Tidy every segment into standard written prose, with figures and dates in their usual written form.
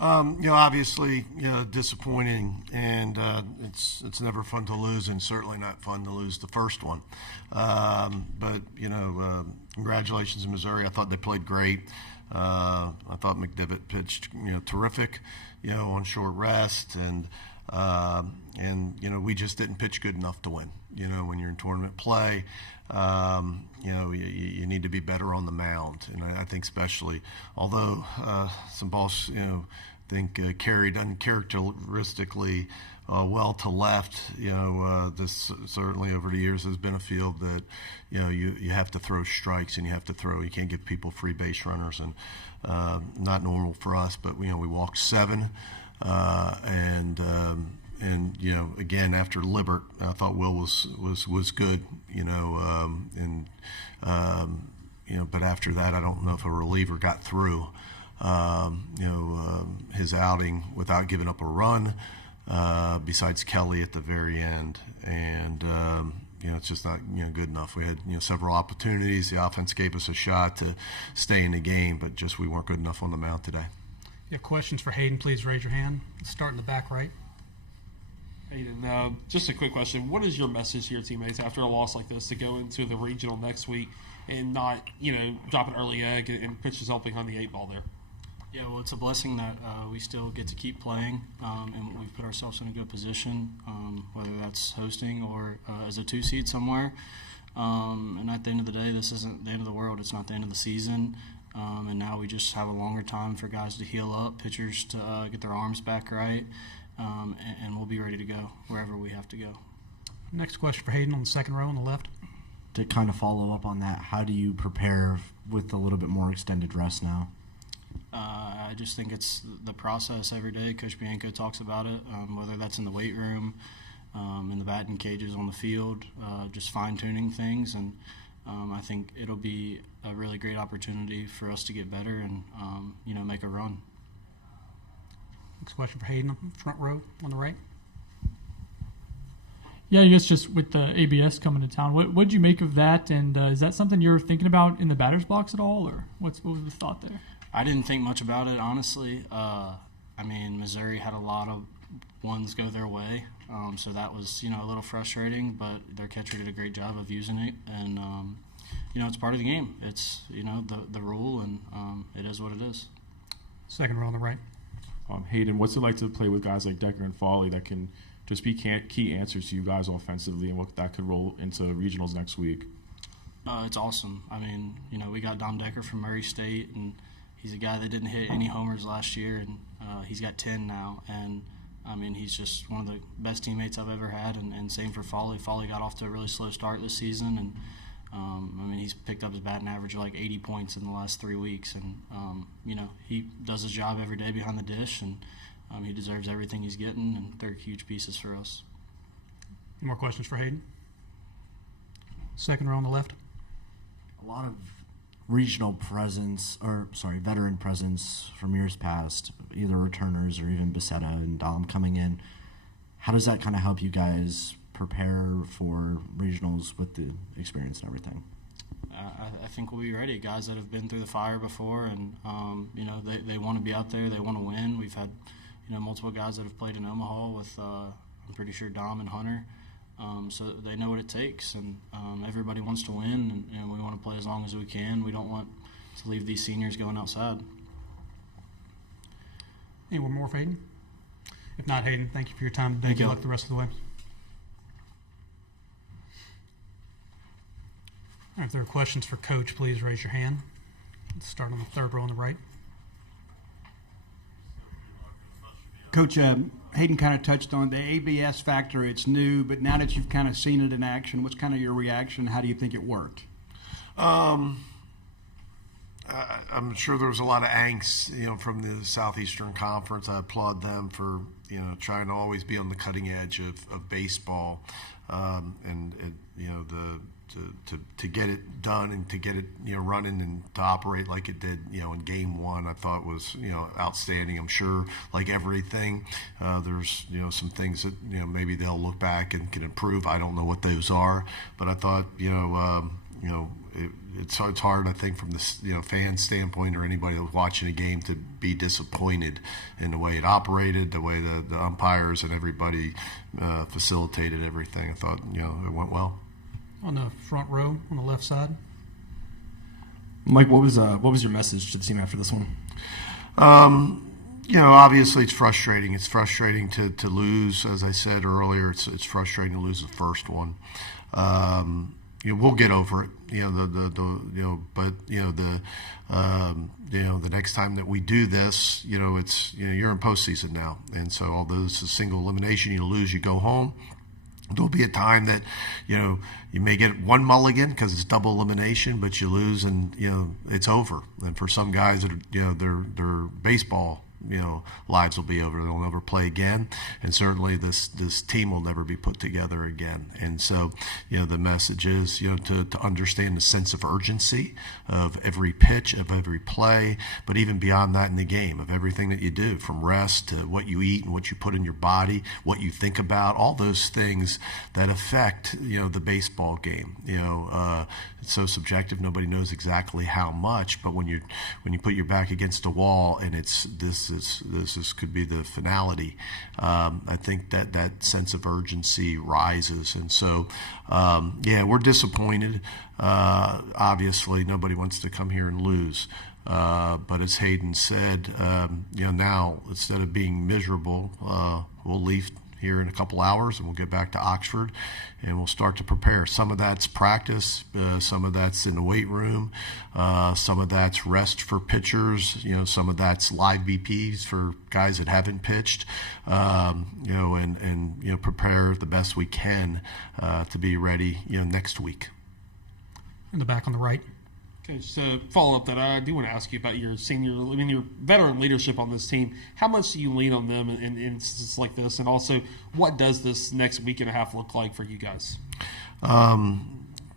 Obviously, disappointing, and it's never fun to lose, and certainly not fun to lose the first one. But congratulations to Missouri. I thought they played great. I thought McDivitt pitched, terrific, on short rest, and we just didn't pitch good enough to win. When you're in tournament play, you need to be better on the mound, and I think especially, although some balls, carried uncharacteristically well to left. This certainly over the years has been a field that you have to throw strikes, and you can't give people free base runners, and not normal for us. But we walked 7, and again after Libert, I thought Will was good, but after that, I don't know if a reliever got through. His outing without giving up a run, besides Kelly at the very end, and it's just not good enough. We had several opportunities. The offense gave us a shot to stay in the game, but just we weren't good enough on the mound today. You have questions for Hayden? Please raise your hand. Let's start in the back right. Hayden, just a quick question. What is your message to your teammates after a loss like this to go into the regional next week and not, drop an early egg and pitch yourself behind the 8 ball there? Yeah, well, it's a blessing that we still get to keep playing, and we've put ourselves in a good position, whether that's hosting or as a 2 seed somewhere. And at the end of the day, this isn't the end of the world. It's not the end of the season. And now we just have a longer time for guys to heal up, pitchers to get their arms back right, and we'll be ready to go wherever we have to go. Next question for Hayden on the second row on the left. To kind of follow up on that, how do you prepare with a little bit more extended rest now? I just think it's the process every day. Coach Bianco talks about it, whether that's in the weight room, in the batting cages on the field, just fine-tuning things. And I think it'll be a really great opportunity for us to get better and, make a run. Next question for Hayden, front row on the right. Yeah, I guess just with the ABS coming to town, what did you make of that? And is that something you're thinking about in the batter's box at all, or what was the thought there? I didn't think much about it, honestly. Missouri had a lot of ones go their way, so that was, a little frustrating, but their catcher did a great job of using it, and, it's part of the game. It's, the rule, and it is what it is. Second row on the right. Hayden, what's it like to play with guys like Decker and Foley that can just be key answers to you guys offensively, and what that could roll into regionals next week? It's awesome. We got Dom Decker from Murray State, and he's a guy that didn't hit any homers last year, and he's got 10 now. And, he's just one of the best teammates I've ever had, and same for Foley. Foley got off to a really slow start this season, and, he's picked up his batting average of like 80 points in the last 3 weeks. And, he does his job every day behind the dish, and he deserves everything he's getting, and they're huge pieces for us. Any more questions for Hayden? Second row on the left. A lot of regional veteran presence from years past, either returners or even Becerra and Dom coming in. How does that kind of help you guys prepare for regionals with the experience and everything? I think we'll be ready. Guys that have been through the fire before, and they want to be out there. They want to win. We've had multiple guys that have played in Omaha with I'm pretty sure Dom and Hunter. So they know what it takes, and everybody wants to win, and we want to play as long as we can. We don't want to leave these seniors going outside. Anyone more for Hayden? If not, Hayden, thank you for your time. Thank you. Good luck the rest of the way. All right, if there are questions for Coach, please raise your hand. Let's start on the third row on the right. Coach, Hayden kind of touched on the ABS factor. It's new, but now that you've kind of seen it in action, what's kind of your reaction? How do you think it worked? I'm sure there was a lot of angst, from the Southeastern Conference. I applaud them for, trying to always be on the cutting edge of baseball, to get it done and to get it, running and to operate like it did, in game one, I thought was, outstanding. I'm sure, like everything, there's, some things that, maybe they'll look back and can improve. I don't know what those are, but I thought, it's hard, I think, from the fan standpoint or anybody who's watching a game to be disappointed in the way it operated, the way the umpires and everybody facilitated everything. I thought it went well. On the front row, on the left side. Mike, what was your message to the team after this one? Obviously it's frustrating. It's frustrating to lose, as I said earlier. It's frustrating to lose the first one. We'll get over it. The next time that we do this, it's you're in postseason now, and so although this is a single elimination, you lose, you go home. There'll be a time that you may get one mulligan because it's double elimination, but you lose and it's over. And for some guys that are, their baseball lives will be over. They'll never play again, and certainly this team will never be put together again. And so the message is to understand the sense of urgency of every pitch, of every play, but even beyond that in the game, of everything that you do, from rest to what you eat and what you put in your body, what you think about, all those things that affect the baseball game. It's so subjective, nobody knows exactly how much, but when you put your back against a wall and this could be the finality, I think that sense of urgency rises. And so we're disappointed. Obviously nobody wants to come here and lose, but as Hayden said, now instead of being miserable, we'll leave here in a couple hours, and we'll get back to Oxford, and we'll start to prepare. Some of that's practice, some of that's in the weight room, some of that's rest for pitchers, some of that's live BPs for guys that haven't pitched, and prepare the best we can to be ready, next week. In the back on the right. Okay, so follow up that I do want to ask you about your your veteran leadership on this team. How much do you lean on them in instances like this, and also what does this next week and a half look like for you guys?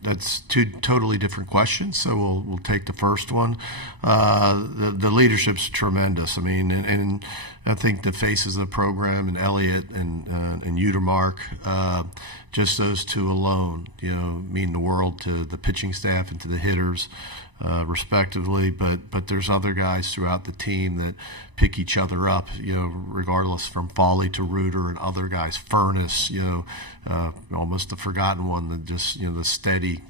That's two totally different questions, so we'll take the first one. The leadership's tremendous. I mean, and I think the faces of the program and Elliott and Utermark, just those two alone, mean the world to the pitching staff and to the hitters, respectively. But there's other guys throughout the team that pick each other up, regardless, from Foley to Reuter and other guys. Furness, almost the forgotten one that just, the steady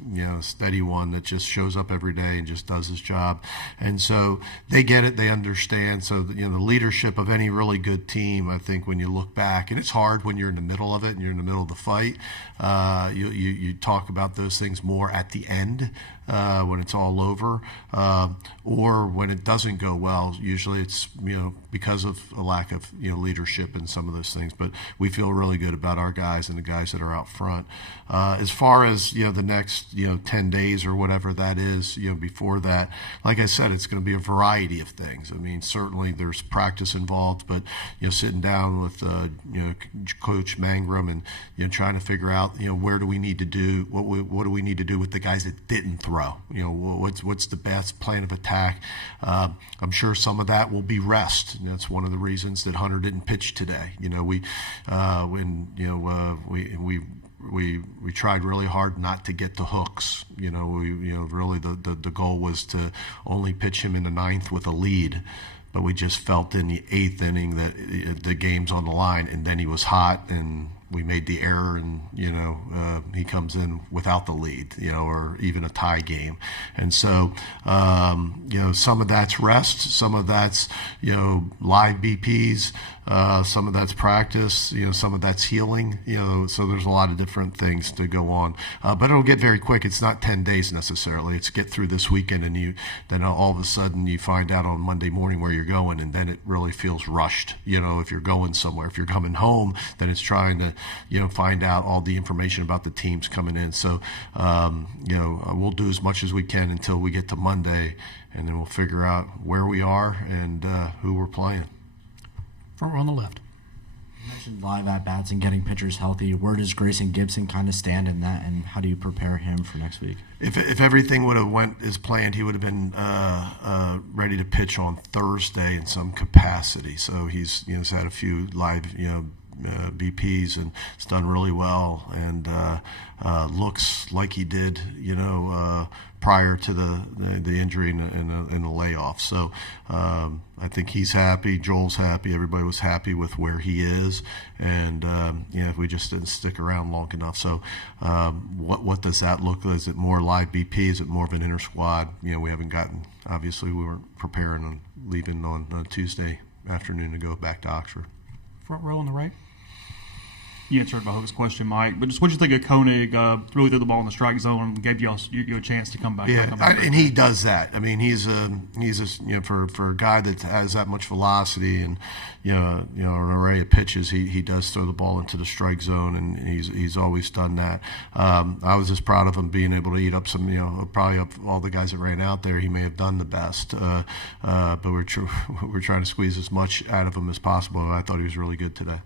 one that just shows up every day and just does his job. And so they get it, they understand. So, the leadership of any really good team, I think when you look back, and it's hard when you're in the middle of it and you're in the middle of the fight, you talk about those things more at the end, when it's all over, or when it doesn't go well. Usually it's, because of a lack of, leadership and some of those things. But we feel really good about our guys and the guys that are out front. As far as, the next, 10 days or whatever that is, before that, like I said, it's going to be a variety of things. I mean, certainly there's practice involved, but, sitting down with, Coach Mangrum and, trying to figure out, where do we need to do, what do we need to do with the guys that didn't throw? What's the best plan of attack? I'm sure some of that will be rest. And that's one of the reasons that Hunter didn't pitch today. We tried really hard not to get the hooks. Really the goal was to only pitch him in the ninth with a lead. But we just felt in the eighth inning that the game's on the line, and then he was hot, and we made the error, and he comes in without the lead, or even a tie game. And so some of that's rest, some of that's live BPs, some of that's practice, some of that's healing, so there's a lot of different things to go on, but it'll get very quick. It's not 10 days necessarily. It's get through this weekend, and then all of a sudden you find out on Monday morning where you're going, and then it really feels rushed. If you're going somewhere, if you're coming home, then it's trying to find out all the information about the teams coming in. So we'll do as much as we can until we get to Monday, and then we'll figure out where we are and who we're playing. Front row on the left. You mentioned live at-bats and getting pitchers healthy. Where does Grayson Gibson kind of stand in that, and how do you prepare him for next week? If everything would have went as planned, he would have been ready to pitch on Thursday in some capacity. So he's had a few live BPs, and it's done really well, and looks like he did, prior to the injury and the layoff. So I think he's happy. Joel's happy. Everybody was happy with where he is, and if we just didn't stick around long enough. So what does that look like? Is it more live BP? Is it more of an inter squad? We haven't gotten. Obviously, we weren't preparing on leaving on Tuesday afternoon to go back to Oxford. Front row on the right. You answered my host's question, Mike. But just what you think of Koenig? Really threw the ball in the strike zone and gave you a chance to come back. Yeah, and he does that. I mean, he's for a guy that has that much velocity and an array of pitches. He does throw the ball into the strike zone, and he's always done that. I was just proud of him being able to eat up some. Probably of all the guys that ran out there, he may have done the best. But we're trying to squeeze as much out of him as possible. And I thought he was really good today.